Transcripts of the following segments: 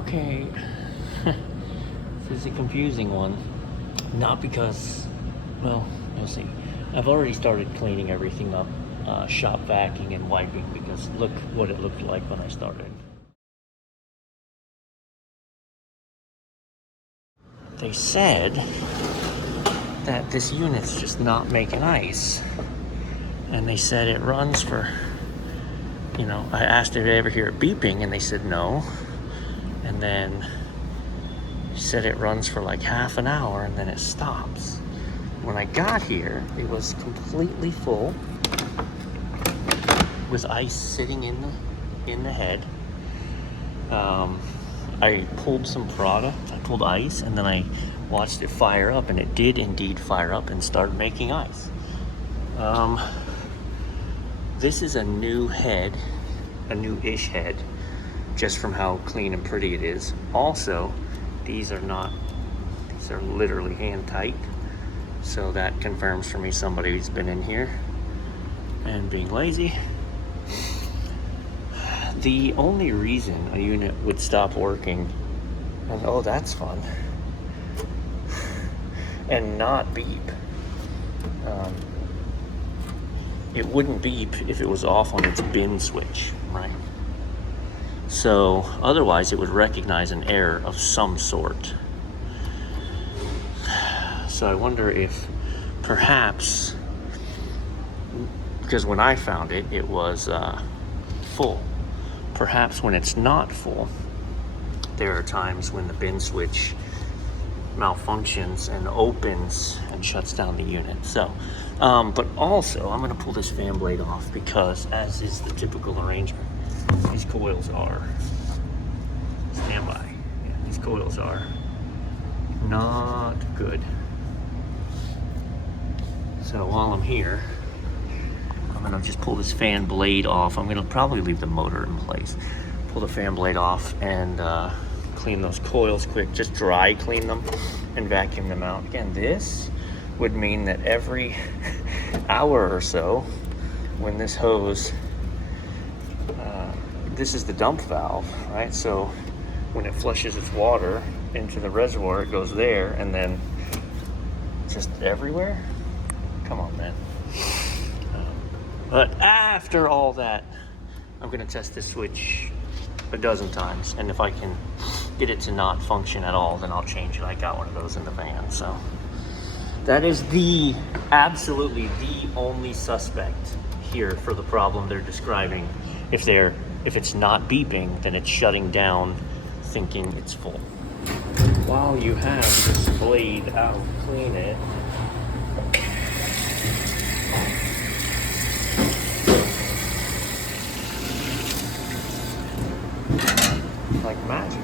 Okay, this is a confusing one. Not because, well, you'll see. I've already started cleaning everything up, shop vacuuming and wiping, because look what it looked like when I started. They said that this unit's just not making ice. And they said it runs for, you know, I asked if they ever hear it beeping, and they said no. And then said it runs for like half an hour and then it stops. When I got here, it was completely full with ice sitting in the head. I pulled some product, I pulled ice, and then I watched it fire up, and it did indeed fire up and start making ice. This is a new head, a new-ish head, just from how clean and pretty it is. Also, these are literally hand tight. So that confirms for me somebody who's been in here and being lazy. The only reason a unit would stop working, and oh, that's fun, and not beep. It wouldn't beep if it was off on its bin switch, right? So otherwise it would recognize an error of some sort. So I wonder if perhaps, because when I found it, it was full. Perhaps when it's not full, there are times when the bin switch malfunctions and opens and shuts down the unit. So, but also I'm gonna pull this fan blade off, because as is the typical arrangement, these coils are, stand by, yeah, these coils are not good. So while I'm here, I'm gonna just pull this fan blade off. I'm gonna probably leave the motor in place. Pull the fan blade off and clean those coils quick. Just dry clean them and vacuum them out. Again, this would mean that every hour or so, when this hose, this is the dump valve, right? So when it flushes its water into the reservoir, it goes there, and then just everywhere. Come on, man. But after all that, I'm gonna test this switch a dozen times, and if I can get it to not function at all, then I'll change it. I got one of those in the van. So that is absolutely the only suspect here for the problem they're describing. If it's not beeping, then it's shutting down, thinking it's full. While you have this blade out, clean it. Like magic.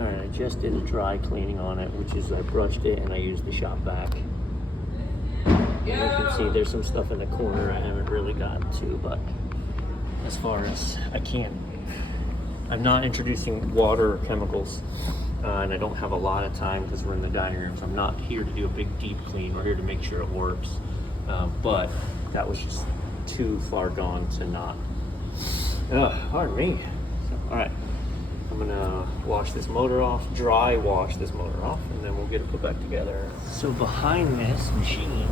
Alright, I just did a dry cleaning on it, which is I brushed it and I used the shop vac. And you can see there's some stuff in the corner I haven't really gotten to, but as far as I'm not introducing water or chemicals, and I don't have a lot of time because we're in the dining room, so I'm not here to do a big deep clean. We're here to make sure it works, but that was just too far gone to not. Pardon me. All right, I'm gonna wash this motor off, dry wash this motor off, and then we'll get it put back together. So behind this machine,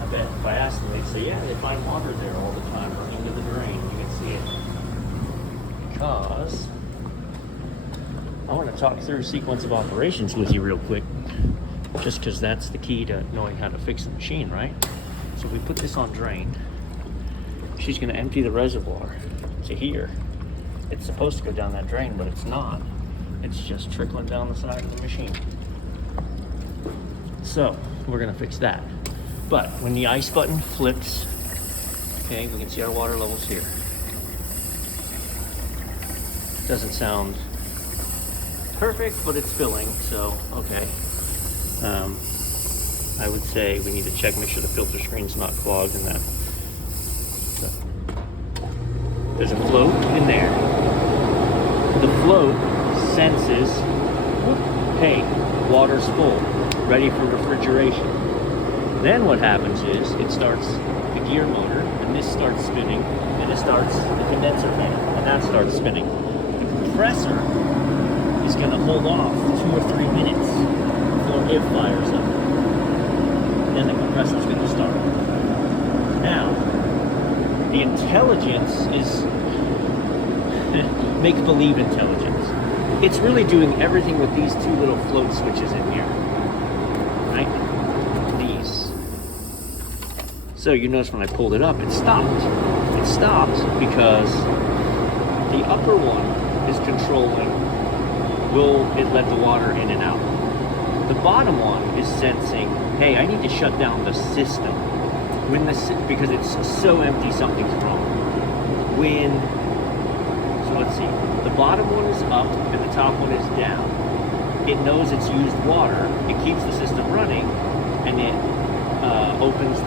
I bet if I asked them, they'd say, yeah, they find water there all the time running to the drain. You can see it. Because I want to talk through a sequence of operations with you real quick, just because that's the key to knowing how to fix the machine, right? So we put this on drain. She's going to empty the reservoir to here. It's supposed to go down that drain, but it's not. It's just trickling down the side of the machine. So we're going to fix that. But when the ice button flips, okay, we can see our water levels here. Doesn't sound perfect, but it's filling, so okay. I would say we need to check, make sure the filter screen's not clogged and that. So, there's a float in there. The float senses, hey, water's full, ready for refrigeration. Then what happens is it starts the gear motor, and this starts spinning, and it starts the condenser fan, and that starts spinning. The compressor is going to hold off 2 or 3 minutes before it fires up. Then the compressor is going to start. Now, the intelligence is make-believe intelligence. It's really doing everything with these 2 little float switches in here, right? These. So you notice when I pulled it up, it stopped. It stopped because the upper one is controlling, will it let the water in and out? The bottom one is sensing, hey, I need to shut down the system. Because it's so empty, something's wrong. So let's see, the bottom one is up and the top one is down. It knows it's used water, it keeps the system running, and it opens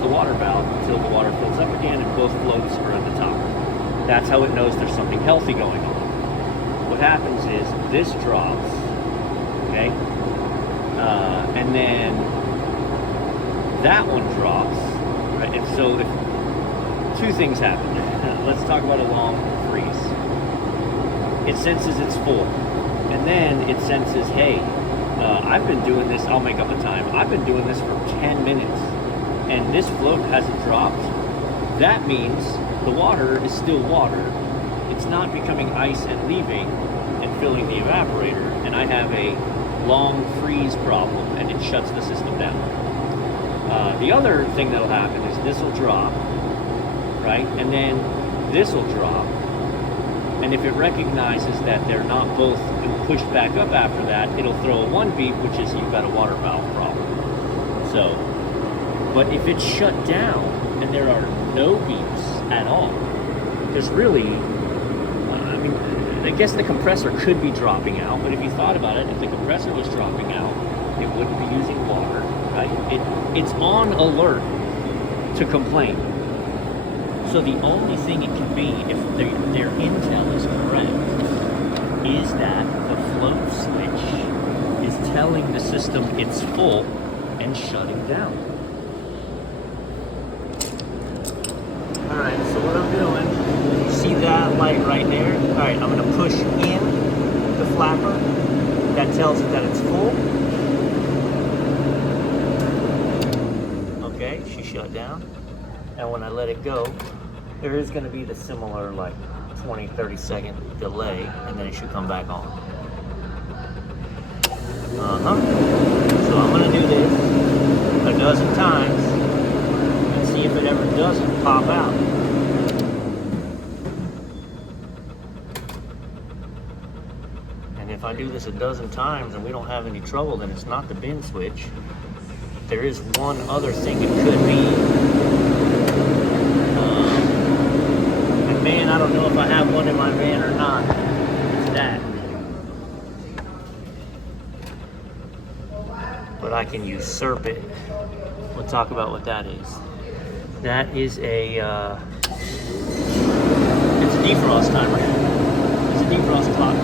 the water valve until the water fills up again and both floats are at the top. That's how it knows there's something healthy going on. What happens is this drops, okay, and then that one drops, right? And so 2 things happen. Let's talk about a long freeze. It senses it's full, and then it senses, hey, I've been doing this, I'll make up a time, I've been doing this for 10 minutes, and this float hasn't dropped. That means the water is still water. It's not becoming ice and leaving and filling the evaporator, and I have a long freeze problem, and it shuts the system down. The other thing that'll happen is this will drop, right? And then this will drop. And if it recognizes that they're not both pushed back up after that, it'll throw a 1 beep, which is you've got a water valve problem. So, but if it's shut down and there are no beeps at all, there's really, I guess the compressor could be dropping out, but if you thought about it, if the compressor was dropping out, it wouldn't be using water, right? It's on alert to complain. So the only thing it can be, if their intel is correct, is that the float switch is telling the system it's full and shutting down. Alright, so what I'm doing, you see that light right there? Alright, I'm going to push in the flapper. That tells it that it's full. Okay, she shut down. And when I let it go, there is going to be the similar like 20-30 second delay, and then it should come back on. So I'm going to do this a dozen times and see if it ever doesn't pop out. And if I do this a dozen times and we don't have any trouble, then it's not the bin switch. There is one other thing it could be. And man, I don't know if I have one in my van or not. It's that. But I can usurp it. We'll talk about what that is. That is a, it's a defrost timer. It's a defrost clock.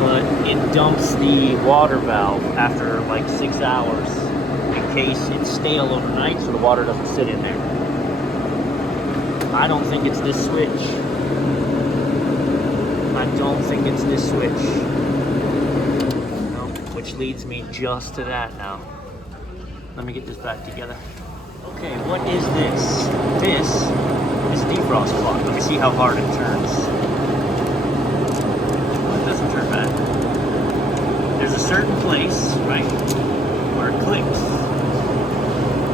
But it dumps the water valve after like 6 hours in case it's stale overnight so the water doesn't sit in there. I don't think it's this switch. I don't think it's this switch. No, which leads me just to that now. Let me get this back together. Okay, what is this? This is defrost clock. Let me see how hard it turns. Well, it doesn't turn bad. There's a certain place, right, where it clicks.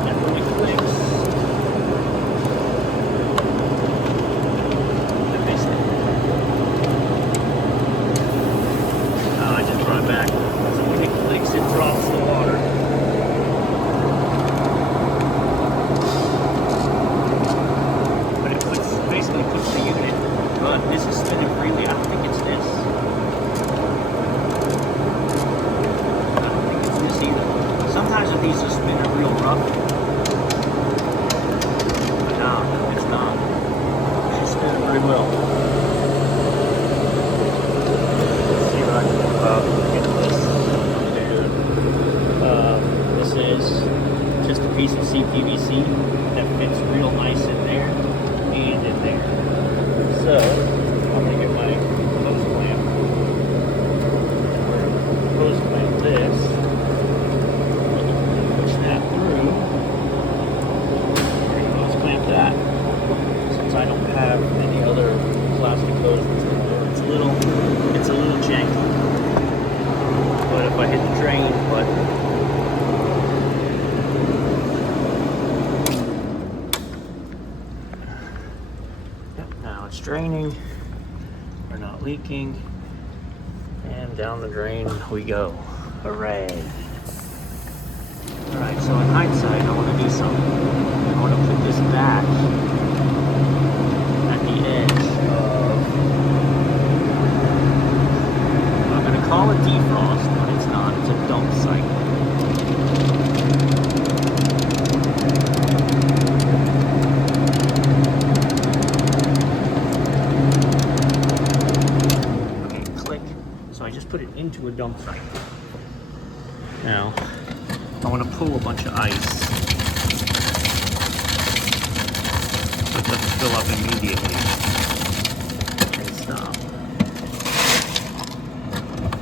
And when it clicks, I missed it. Oh, I just brought it back. So when it clicks, it drops the water. Basically puts the unit, but this is spinning freely. I don't think it's this. I don't think it's this either. Sometimes if these just spin real rough, but no, it's not. She's spinning pretty well. Let's see what I can do about getting this. This is just a piece of CPVC that fits real nice that. Since I don't have any other plastic hose that's going to work, it's a little janky. But if I hit the drain button, now it's draining, we're not leaking, and down the drain we go. Hooray! Alright, so in hindsight, I want to do something. I want to put this back at the edge of, I'm going to call it defrost, but it's not, it's a dump cycle. Okay, click. So I just put it into a dump cycle. Now, I want to pull a bunch of ice. So it doesn't fill up immediately. And stop.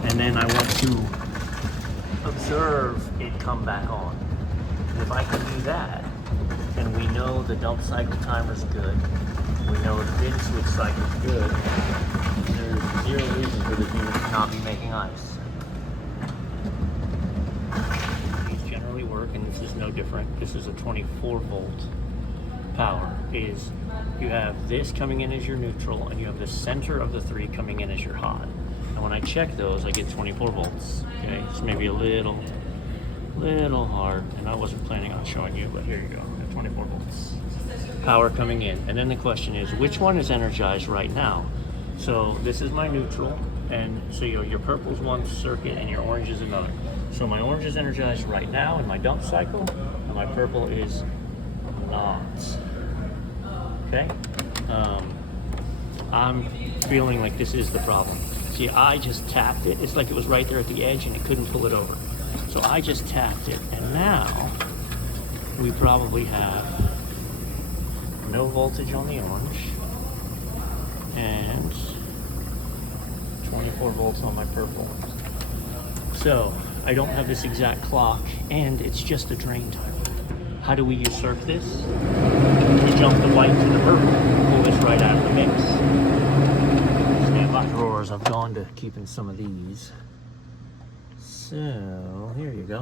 And then I want to observe it come back on. And if I can do that, then we know the dump cycle timer's good. We know the bin switch cycle's good. There's zero reason for the unit to not be making ice. And this is no different. This is a 24 volt power. You have this coming in as your neutral, and you have the center of the three coming in as your hot. And when I check those, I get 24 volts. Okay, it's maybe a little hard, and I wasn't planning on showing you, but here you go. 24 volts power coming in. And then the question is, which one is energized right now? So this is my neutral, and so your purple's one circuit and your orange is another. So my orange is energized right now in my dump cycle, and my purple is not. Okay? I'm feeling like this is the problem. See, I just tapped it. It's like it was right there at the edge and it couldn't pull it over. So I just tapped it, and now we probably have no voltage on the orange and 24 volts on my purple. So I don't have this exact clock, and it's just a drain timer. How do we usurp this? You jump the white to the purple, pull this right out of the mix. Standby drawers, I've gone to keeping some of these. So, here you go.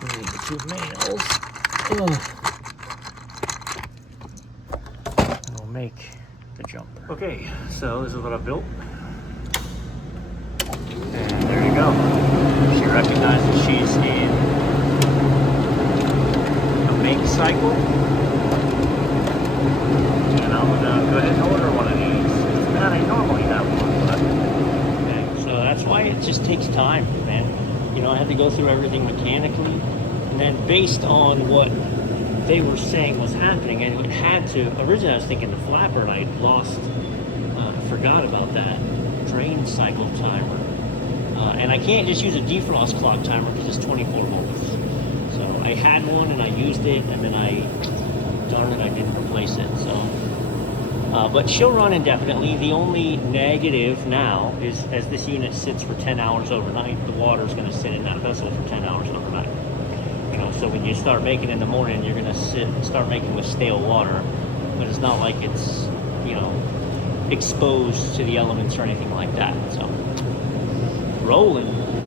We need the two males. And we'll make the jumper. Okay, so this is what I've built. And there you go. She recognizes she's in a make cycle. And I'm gonna go ahead and order one of these. It's not, I normally have one, but okay. So that's why it just takes time, man. You know, I had to go through everything mechanically, and then based on what they were saying was happening, and it had to, originally I was thinking the flapper, and I lost, forgot about that drain cycle timer. And I can't just use a defrost clock timer because it's 24 volts. So I had one and I used it, and then I didn't replace it. So, but she'll run indefinitely. The only negative now is as this unit sits for 10 hours overnight, the water is going to sit in that vessel for 10 hours overnight. You know, so when you start making in the morning, you're going to start making with stale water, but it's not like it's, you know, exposed to the elements or anything like that. So. Rolling.